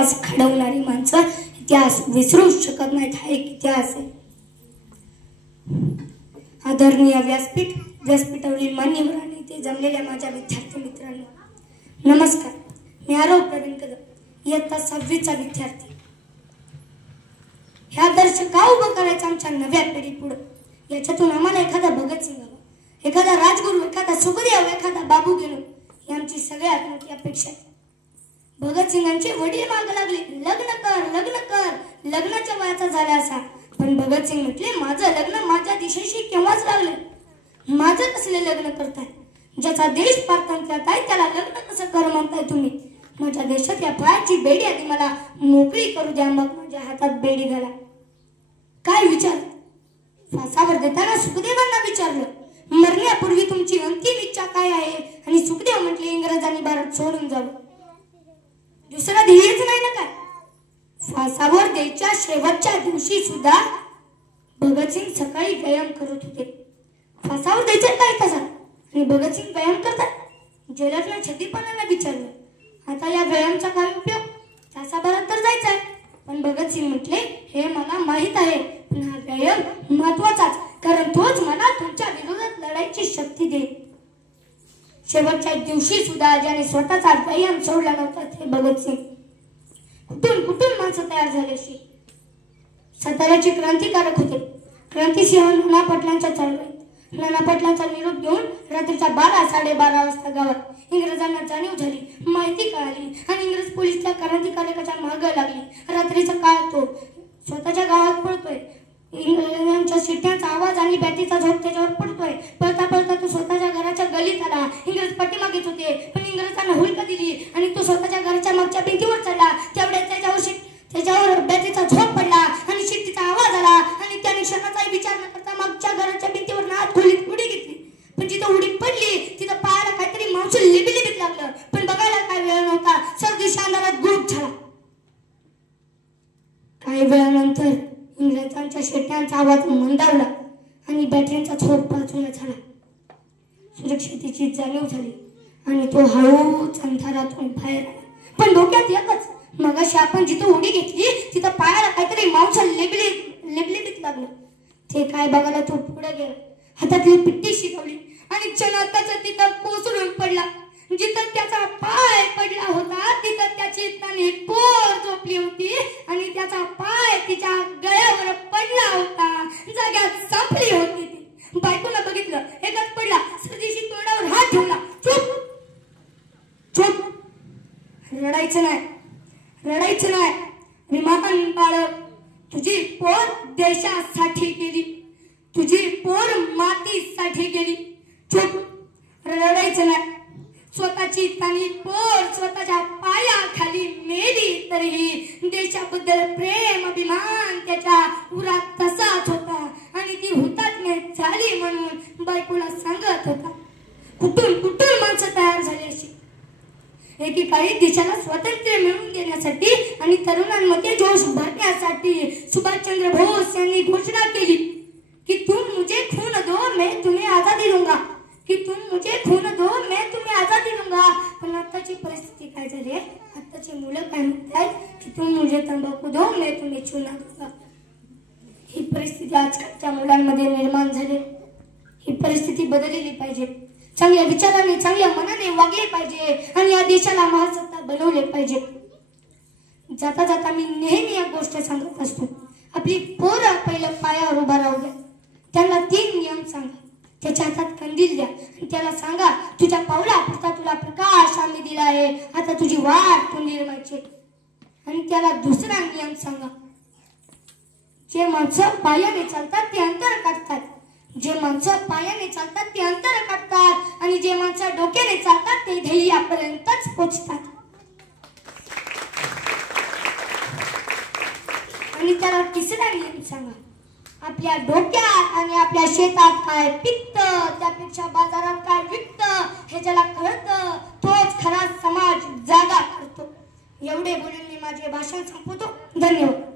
इतिहास घडवणारी माणसं इतिहास विसरू शकत नाहीत. हा एक इतिहास आहे. आदरणीय व्यासपीठावरील मान्यवर आणि ते जमलेल्या माझ्या विद्यार्थी मित्रांनो नमस्कार. मी आरव प्रवीण कदम, इयत्ता 6वीचा विद्यार्थी. हे आदर्श का उभं करायचं आमच्या नव्या पिढी पुढे? याच्यातून आम्हाला एखादा भगतसिंग हवा, एखादा राजगुरू, एखादा सुखदेव, एखादा बाबू गेलो ही आमची सगळ्यात मोठी अपेक्षा आहे. भगतसिंगांचे वडील मागे लागले, लग्न कर लग्न कर, लग्नाच्या वयाचा झाला असा. पण भगतसिंग म्हटले, माझं लग्न माझ्या दिशेशी केव्हाच लागले. माझं कसले लग्न करताय? ज्याचा देश पारतंत्र्यात आहे त्याला लग्न कसं कर म्हणताय तुम्ही? माझ्या देशात या पायाची बेडी आधी मला मोकळी करू द्या, मग माझ्या हातात बेडी घाला. काय विचार? फासावर देताना सुखदेवांना विचारलं, मरण्यापूर्वी तुमची अंतिम इच्छा काय आहे? आणि सुखदेव म्हटले, इंग्रजांनी भारत सोडून जावं. दुसरा ध्येयच नाही ना काय? फासावर द्यायच्या शेवटच्या दिवशी सुद्धा भगतसिंग सकाळी व्यायाम करत होते. फासावर द्यायचं काय तासात आणि भगतसिंग व्यायाम करतात. जेलातल्या छतीपणाला विचारलं, आता या व्यायामचा काय उपयोग? तासाभरात तर जायचं आहे. पण भगतसिंग म्हटले, हे मला माहित आहे, पण हा व्यायाम महत्वाचाच, कारण तोच मला तुमच्या विरोधात लढायची शक्ती देईल. शेवटच्या दिवशी सुद्धा ज्याने स्वतःचा व्यायाम सोडला नव्हता ते भगतसिंग. कुठून कुठून माणसं तयार झाली अशी. साताऱ्याचे क्रांतिकारक होते. क्रांतिसिंह नाना पाटलांच्या चळवळीत. नाना पाटलांचा निरोप घेऊन रात्रीच्या 12-12:30 वाजता गावात इंग्रजांना जाणीव झाली, माहिती कळाली आणि इंग्रज पोलीस त्या क्रांतिकारकाच्या मागे लागली. रात्रीचा काळ तो स्वतःच्या गावात पळतोय. इंग्रजांच्या शिट्ट्यांचा आवाज आणि बॅटीचा झोप त्याच्यावर पडतोय. पळता पळता तो स्वतःच्या घराच्या गलीत आला. इंग्रज पाठीमागेच होते, पण इंग्रजांना हुलका दिली आणि तो स्वतःच्या घराच्या मागच्या भिंतीवर चढला. त्यावेळेस त्याच्यावर बॅटीचा झोप पडला आणि शिट्टीचा आवाज आला आणि त्याने क्षणाचाही विचार न करता मागच्या घराच्या भिंतीवर हात खोलीत उडी घेतली. पण जिथं उडी पडली तिथं पायाला काहीतरी मांस लिबिलिबीत लागलं. पण बघायला काय वेळ नव्हता. सर्दीच्या अंधारात गुप झाला. काही वेळानंतर इंग्रजांच्या शिट्ट्यांचा आवाज मंदावला आणि बॅटरीचा झोप बाजूला झाला. सुरक्षितेची जाणीव झाली आणि तो हळूच अंधारातून बाहेर आला. पण डोक्यात एकच, मगाशी आपण जिथं उडी घेतली तिथं पायाला काहीतरी मांस लिबलिबीत लागलं. ते काय बघायला तो पुढे गेला. हातातली पिट्टी शिकवली आणि क्षणातच तिथं कोसळून पडला. जिथं त्याचा पाय पडला होता तिथं त्याची तनी पोर झोपली होती आणि त्याचा पाय तिच्या गळ्यावर पडला होता. जाग्यात संपली होती ती. बायकोला बघितलं, एकच पडला. सर्दीशी तोंडावर हात ठेवला. चुप चुप, रडायचं नाही, रडायचं नाही. विमान बाळक, तुझी पोर देशासाठी गेली, तुझी पोर मातीसाठी गेली. चुप, रडायचं नाही. स्वतःची तनी पोर स्वतःच्या पायाखाली मेली तरीही देशाबद्दल प्रेम अभिमान त्याच्या उरात तसाच होता आणि ती हुतात्मे झाली म्हणून बायकोला सांगत होता. कुठून कुठून माणसं तयार झाली अशी. एकेकाळी देशाला स्वातंत्र्य मिळवून देण्यासाठी आणि तरुणांमध्ये जोश भरण्यासाठी सुभाषचंद्र बोस यांनी घोषणा केली की तुम मुझे खून दो मैं तुम्हें आजादी दूंगा, की तुम मुझे खून दो मैं तुम्हें आजादी दूंगा. पण आताची परिस्थिती काय झाली आहे? आताची मुलं काय म्हणतात की तुम मुझे तंबाखू दो मैं तुम्हें चूना दूंगा. ही परिस्थिती आजकालच्या मुलांमध्ये निर्माण झाली. ही परिस्थिती बदलली पाहिजे. चांगल्या विचाराने चांगल्या मनाने वागले पाहिजे आणि या देशाला महासत्ता बनवले पाहिजे. जाता जाता मी नेहमी एक गोष्ट सांगत असतो, आपली पोरं पहिलं पायावर उभा राहू द्या. त्यांना 3 नियम सांगा. त्याच्या हातात कंदील द्या आणि त्याला सांगा, तुझ्या पावलापुरता तुला प्रकाश आम्ही दिला आहे, आता तुझी वाट तू निर्मायची. आणि त्याला दुसरा नियम सांगा, जे माणसं पायाने चालतात ते अंतर काढतात, जे माणसं पायाने चालतात ते अंतर काढतात आणि जे माणसं डोक्याने चालतात ते ध्येयापर्यंतच पोहोचतात. आणि त्याला तिसरा नियम सांगा, आपल्या डोक्यात आणि आपल्या शेतात काय पिकतं त्यापेक्षा बाजारात काय विकतं हे ज्याला कळतं तोच खरा समाज जागा करतो. एवढे बोलून मी माझे भाषण संपवतो. धन्यवाद.